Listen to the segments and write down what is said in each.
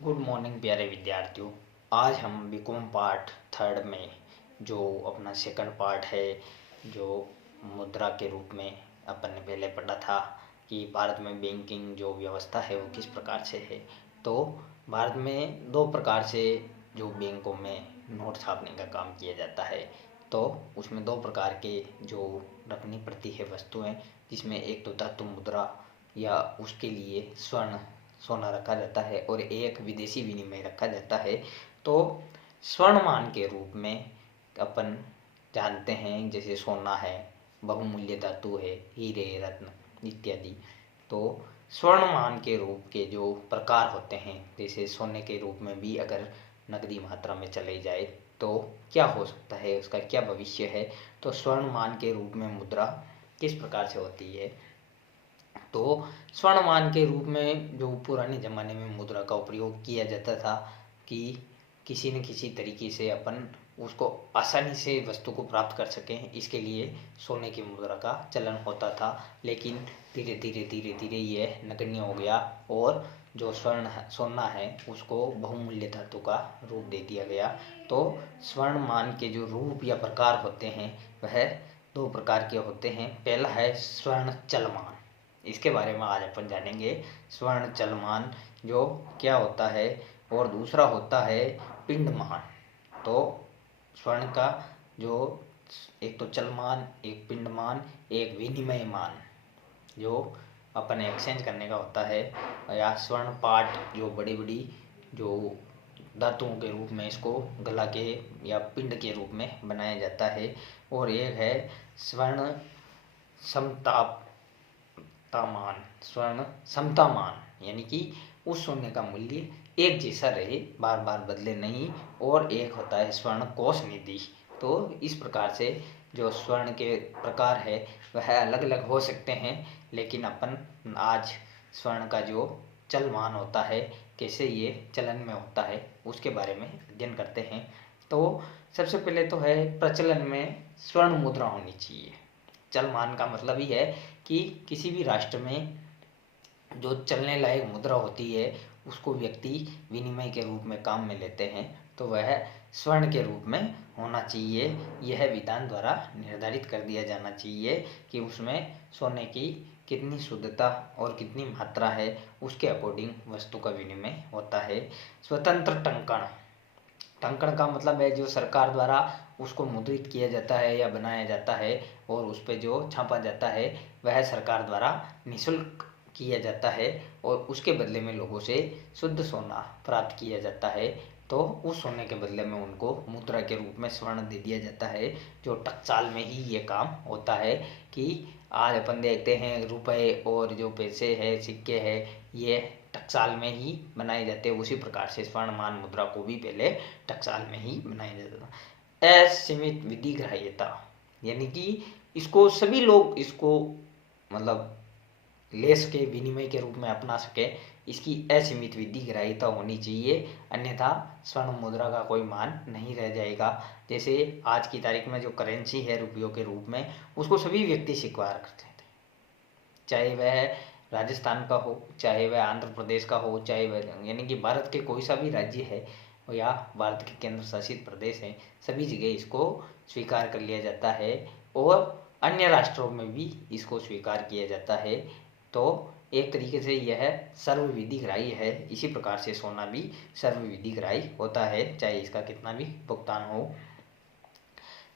Good morning प्यारे विद्यार्थियों। आज हम बीकॉम पार्ट थर्ड में जो अपना सेकंड पार्ट है, जो मुद्रा के रूप में अपन ने पहले पढ़ा था कि भारत में बैंकिंग जो व्यवस्था है वो किस प्रकार से है। तो भारत में दो प्रकार से जो बैंकों में नोट छापने का काम किया जाता है, तो उसमें दो प्रकार के जो रखनी पड़ती है वस्तुएं, जिसमें एक तो धातु मुद्रा या उसके लिए स्वर्ण सोना रखा जाता है और एक विदेशी विनिमय रखा जाता है। तो स्वर्ण मान के रूप में अपन जानते हैं, जैसे सोना है, बहुमूल्य धातु है, हीरे रत्न इत्यादि। तो स्वर्ण मान के रूप के जो प्रकार होते हैं, जैसे सोने के रूप में भी अगर नकदी मात्रा में चले जाए तो क्या हो सकता है, उसका क्या भविष्य है। तो स्वर्ण मान के रूप में मुद्रा किस प्रकार से होती है। तो स्वर्ण मान के रूप में जो पुराने ज़माने में मुद्रा का उपयोग किया जाता था कि किसी न किसी तरीके से अपन उसको आसानी से वस्तु को प्राप्त कर सकें, इसके लिए सोने की मुद्रा का चलन होता था। लेकिन धीरे धीरे धीरे धीरे यह नगण्य हो गया और जो सोना है उसको बहुमूल्य धातु का रूप दे दिया गया। तो स्वर्ण मान के जो रूप या प्रकार होते हैं वह दो प्रकार के होते हैं। पहला है स्वर्ण चलमान, इसके बारे में आज अपन जानेंगे। स्वर्ण चलमान जो क्या होता है, और दूसरा होता है पिंडमान। तो स्वर्ण का जो एक तो चलमान, एक पिंडमान, एक विनिमय मान जो अपन एक्सचेंज करने का होता है, या स्वर्ण पाट जो बड़ी बड़ी जो धातुओं के रूप में इसको गला के या पिंड के रूप में बनाया जाता है। और एक है स्वर्ण समताप तामान, स्वर्ण समतामान, यानी कि उस सोने का मूल्य एक जैसा रहे, बार बार बदले नहीं। और एक होता है स्वर्ण कोष निधि। तो इस प्रकार से जो स्वर्ण के प्रकार है वह अलग अलग हो सकते हैं, लेकिन अपन आज स्वर्ण का जो चलमान होता है, कैसे ये चलन में होता है, उसके बारे में अध्ययन करते हैं। तो सबसे पहले तो है प्रचलन में स्वर्ण मुद्रा होनी चाहिए। चलमान का मतलब ही है कि किसी भी राष्ट्र में जो चलने लायक मुद्रा होती है उसको व्यक्ति विनिमय के रूप में काम में लेते हैं, तो वह स्वर्ण के रूप में होना चाहिए। यह विधान द्वारा निर्धारित कर दिया जाना चाहिए कि उसमें सोने की कितनी शुद्धता और कितनी मात्रा है, उसके अकॉर्डिंग वस्तु का विनिमय होता है। स्वतंत्र टंकण, टंकण का मतलब है जो सरकार द्वारा उसको मुद्रित किया जाता है या बनाया जाता है और उस पर जो छापा जाता है वह सरकार द्वारा निःशुल्क किया जाता है और उसके बदले में लोगों से शुद्ध सोना प्राप्त किया जाता है। तो उस सोने के बदले में उनको मुद्रा के रूप में स्वर्ण दे दिया जाता है, जो टकसाल में ही ये काम होता है। कि आज अपन देखते हैं रुपए और जो पैसे है, सिक्के है, ये टकसाल में ही बनाए जाते हैं। उसी प्रकार से स्वर्णमान मुद्रा को भी पहले टकसाल में ही बनाया जाता था। असीमित विधिग्राह्यता, यानी कि इसको सभी लोग इसको मतलब ले सके, विनिमय के रूप में अपना सके, इसकी असीमित विधिग्राह्यता होनी चाहिए, अन्यथा स्वर्ण मुद्रा का कोई मान नहीं रह जाएगा। जैसे आज की तारीख में जो करेंसी है रुपयों के रूप में, उसको सभी व्यक्ति स्वीकार करते थे, चाहे वह राजस्थान का हो, चाहे वह आंध्र प्रदेश का हो, चाहे वह यानी कि भारत के कोई सा भी राज्य है या भारत के केंद्र शासित प्रदेश हैं, सभी जगह इसको स्वीकार कर लिया जाता है और अन्य राष्ट्रों में भी इसको स्वीकार किया जाता है। तो एक तरीके से यह सर्वविधिग्राही है। इसी प्रकार से सोना भी सर्वविधिग्राही होता है, चाहे इसका कितना भी भुगतान हो।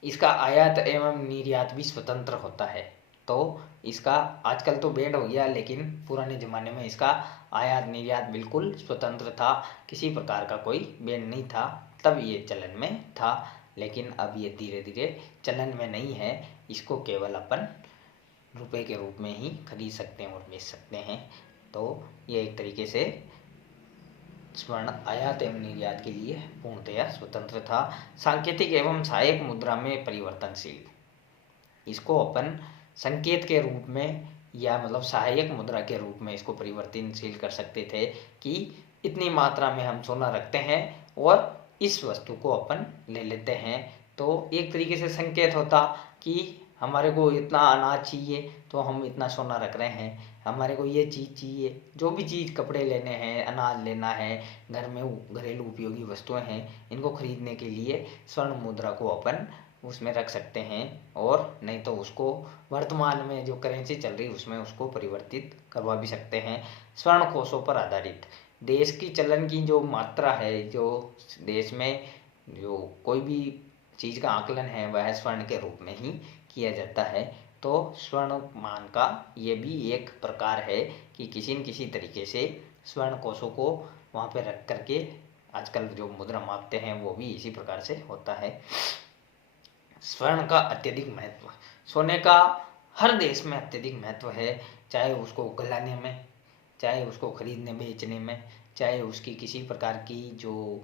इसका आयात एवं निर्यात भी स्वतंत्र होता है। तो इसका आजकल तो बैन हो गया, लेकिन पुराने ज़माने में इसका आयात निर्यात बिल्कुल स्वतंत्र था, किसी प्रकार का कोई बैन नहीं था, तब ये चलन में था। लेकिन अब ये धीरे धीरे चलन में नहीं है, इसको केवल अपन रुपए के रूप में ही खरीद सकते हैं और बेच सकते हैं। तो ये एक तरीके से स्वर्ण आयात एवं निर्यात के लिए पूर्णतया स्वतंत्र था। सांकेतिक एवं सहायक मुद्रा में परिवर्तनशील, इसको अपन संकेत के रूप में या मतलब सहायक मुद्रा के रूप में इसको परिवर्तनशील कर सकते थे कि इतनी मात्रा में हम सोना रखते हैं और इस वस्तु को अपन ले लेते हैं। तो एक तरीके से संकेत होता कि हमारे को इतना अनाज चाहिए तो हम इतना सोना रख रहे हैं, हमारे को ये चीज़ चाहिए, जो भी चीज़, कपड़े लेने हैं, अनाज लेना है, घर में घरेलू उपयोगी वस्तुएं हैं, इनको खरीदने के लिए स्वर्ण मुद्रा को अपन उसमें रख सकते हैं। और नहीं तो उसको वर्तमान में जो करेंसी चल रही है उसमें उसको परिवर्तित करवा भी सकते हैं। स्वर्ण कोषों पर आधारित देश की चलन की जो मात्रा है, जो देश में जो कोई भी चीज़ का आकलन है वह स्वर्ण के रूप में ही किया जाता है। तो स्वर्ण मान का ये भी एक प्रकार है कि किसी न किसी तरीके से स्वर्ण कोषों को वहाँ पे रख करके आजकल जो मुद्रा मापते हैं वो भी इसी प्रकार से होता है। स्वर्ण का अत्यधिक महत्व, सोने का हर देश में अत्यधिक महत्व है, चाहे उसको गलाने में, चाहे उसको खरीदने बेचने में, चाहे उसकी किसी प्रकार की जो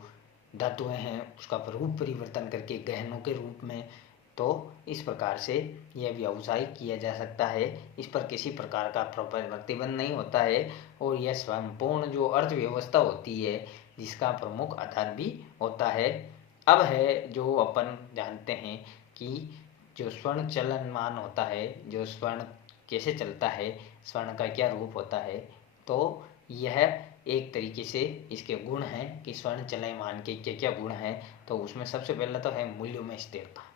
धातुएं हैं उसका रूप परिवर्तन करके गहनों के रूप में। तो इस प्रकार से यह व्यवसाय किया जा सकता है, इस पर किसी प्रकार का प्रतिबंध नहीं होता है। और यह संपूर्ण जो अर्थव्यवस्था होती है जिसका प्रमुख आधार भी होता है। अब है जो अपन जानते हैं कि जो स्वर्ण चलनमान होता है, जो स्वर्ण कैसे चलता है, स्वर्ण का क्या रूप होता है। तो यह एक तरीके से इसके गुण हैं कि स्वर्ण चलयमान के क्या क्या गुण हैं। तो उसमें सबसे पहला तो है मूल्यों में स्थिरता।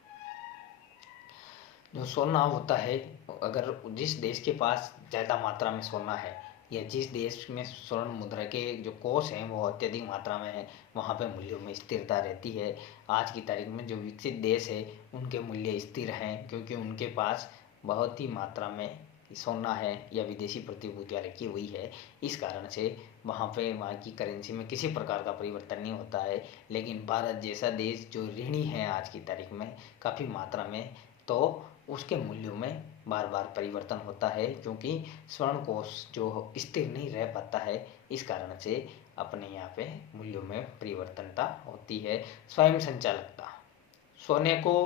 जो सोना होता है, अगर जिस देश के पास ज़्यादा मात्रा में सोना है या जिस देश में स्वर्ण मुद्रा के जो कोष हैं वो अत्यधिक मात्रा में है, वहाँ पे मूल्यों में स्थिरता रहती है। आज की तारीख में जो विकसित देश है उनके मूल्य स्थिर हैं, क्योंकि उनके पास बहुत ही मात्रा में सोना है या विदेशी प्रतिभूतियाँ रखी हुई है। इस कारण से वहाँ पे वहाँ की करेंसी में किसी प्रकार का परिवर्तन नहीं होता है। लेकिन भारत जैसा देश जो ऋणी है आज की तारीख में काफ़ी मात्रा में, तो उसके मूल्यों में बार बार परिवर्तन होता है, क्योंकि स्वर्ण कोष जो स्थिर नहीं रह पाता है। इस कारण से अपने यहाँ पे मूल्यों में परिवर्तनता होती है। स्वयं संचालकता, सोने को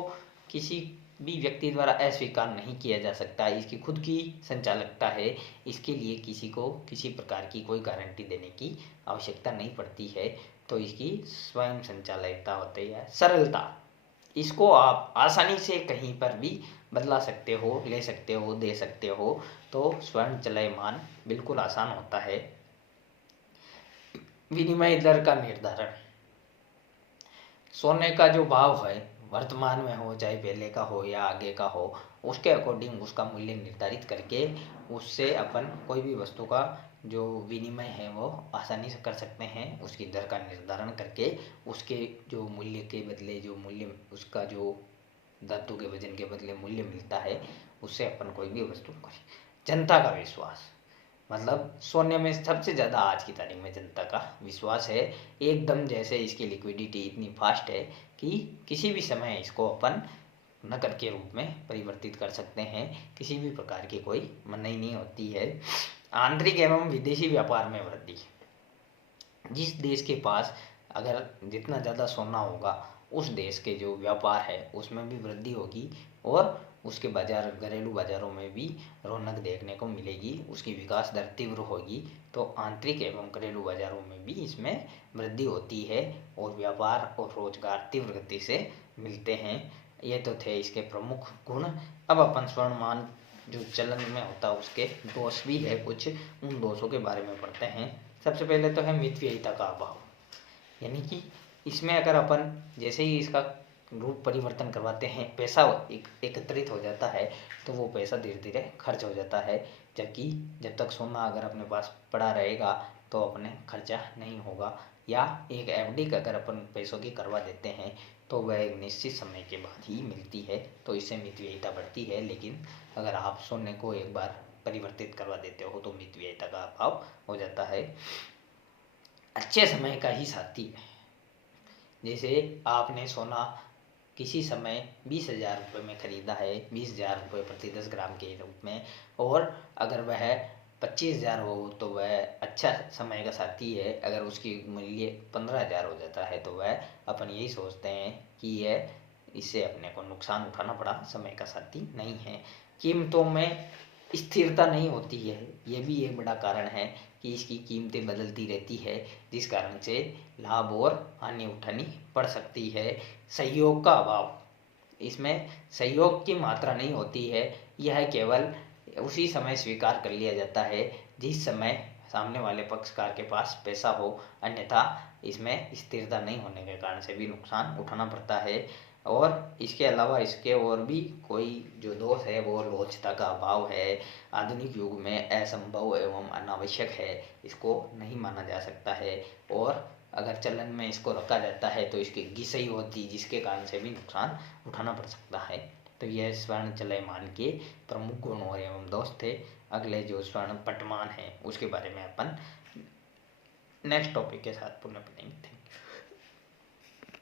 किसी भी व्यक्ति द्वारा अस्वीकार नहीं किया जा सकता, इसकी खुद की संचालकता है। इसके लिए किसी को किसी प्रकार की कोई गारंटी देने की आवश्यकता नहीं पड़ती है। तो इसकी स्वयं संचालकता होती है। सरलता, इसको आप आसानी से कहीं पर भी बदला सकते हो, ले सकते हो, दे सकते हो। तो स्वर्ण चलयमान बिल्कुल आसान होता है। विनिमय दर का निर्धारण, सोने का जो भाव है वर्तमान में हो चाहे पहले का हो या आगे का हो, उसके अकॉर्डिंग उसका मूल्य निर्धारित करके उससे अपन कोई भी वस्तु का जो विनिमय है वो आसानी से कर सकते हैं। उसकी दर का निर्धारण करके उसके जो मूल्य के बदले जो मूल्य उसका जो धातु के वजन के बदले मूल्य मिलता है उससे अपन कोई भी वस्तु करें। जनता का विश्वास, मतलब सोने में सबसे ज़्यादा आज की तारीख में जनता का विश्वास है। एकदम जैसे इसकी लिक्विडिटी इतनी फास्ट है कि किसी भी समय इसको अपन नकद के रूप में परिवर्तित कर सकते हैं, किसी भी प्रकार की कोई मनाही नहीं होती है। आंतरिक एवं विदेशी व्यापार में वृद्धि, जिस देश के पास अगर जितना ज़्यादा सोना होगा उस देश के जो व्यापार है उसमें भी वृद्धि होगी और उसके बाजार घरेलू बाजारों में भी रौनक देखने को मिलेगी, उसकी विकास दर तीव्र होगी। तो आंतरिक एवं घरेलू बाजारों में भी इसमें वृद्धि होती है और व्यापार और रोजगार तीव्र गति से मिलते हैं। ये तो थे इसके प्रमुख गुण। अब अपन स्वर्णमान जो चलन में होता है उसके दोष भी है कुछ, उन दोषों के बारे में पढ़ते हैं। सबसे पहले तो है मितव्ययिता का अभाव, यानी कि इसमें अगर अपन जैसे ही इसका रूप परिवर्तन करवाते हैं पैसा एकत्रित हो जाता है तो वो पैसा धीरे धीरे खर्च हो जाता है। जबकि जब तक सोना अगर अपने पास पड़ा रहेगा तो अपने खर्चा नहीं होगा। या एक एफडी अगर अपन पैसों की करवा देते हैं तो वह एक निश्चित समय के बाद ही मिलती है, तो इससे मितव्ययिता बढ़ती है। लेकिन अगर आप सोने को एक बार परिवर्तित करवा देते हो तो मितव्ययिता का अभाव हो जाता है। अच्छे समय का ही साथी है, जैसे आपने सोना किसी समय 20,000 रुपये में ख़रीदा है, 20,000 रुपये प्रति 10 ग्राम के रूप में, और अगर वह 25,000 हो तो वह अच्छा समय का साथी है। अगर उसकी मूल्य 15,000 हो जाता है तो वह अपन यही सोचते हैं कि यह इससे अपने को नुकसान उठाना पड़ा, समय का साथी नहीं है। कीमतों में स्थिरता नहीं होती है, ये भी एक बड़ा कारण है कि इसकी कीमतें बदलती रहती है, जिस कारण से लाभ और हानि उठानी पड़ सकती है। सहयोग का अभाव, इसमें सहयोग की मात्रा नहीं होती है, यह केवल उसी समय स्वीकार कर लिया जाता है जिस समय सामने वाले पक्षकार के पास पैसा हो, अन्यथा इसमें स्थिरता नहीं होने के कारण से भी नुकसान उठाना पड़ता है। और इसके अलावा इसके और भी कोई जो दोष है वो लोचता का अभाव है, आधुनिक युग में असंभव एवं अनावश्यक है, इसको नहीं माना जा सकता है। और अगर चलन में इसको रखा जाता है तो इसकी घिसई होती, जिसके कारण से भी नुकसान उठाना पड़ सकता है। तो यह स्वर्ण चलयमान के प्रमुख गुण और एवं दोष थे। अगले जो स्वर्ण पटमान है उसके बारे में अपन नेक्स्ट टॉपिक के साथ पुनः पढ़ेंगे।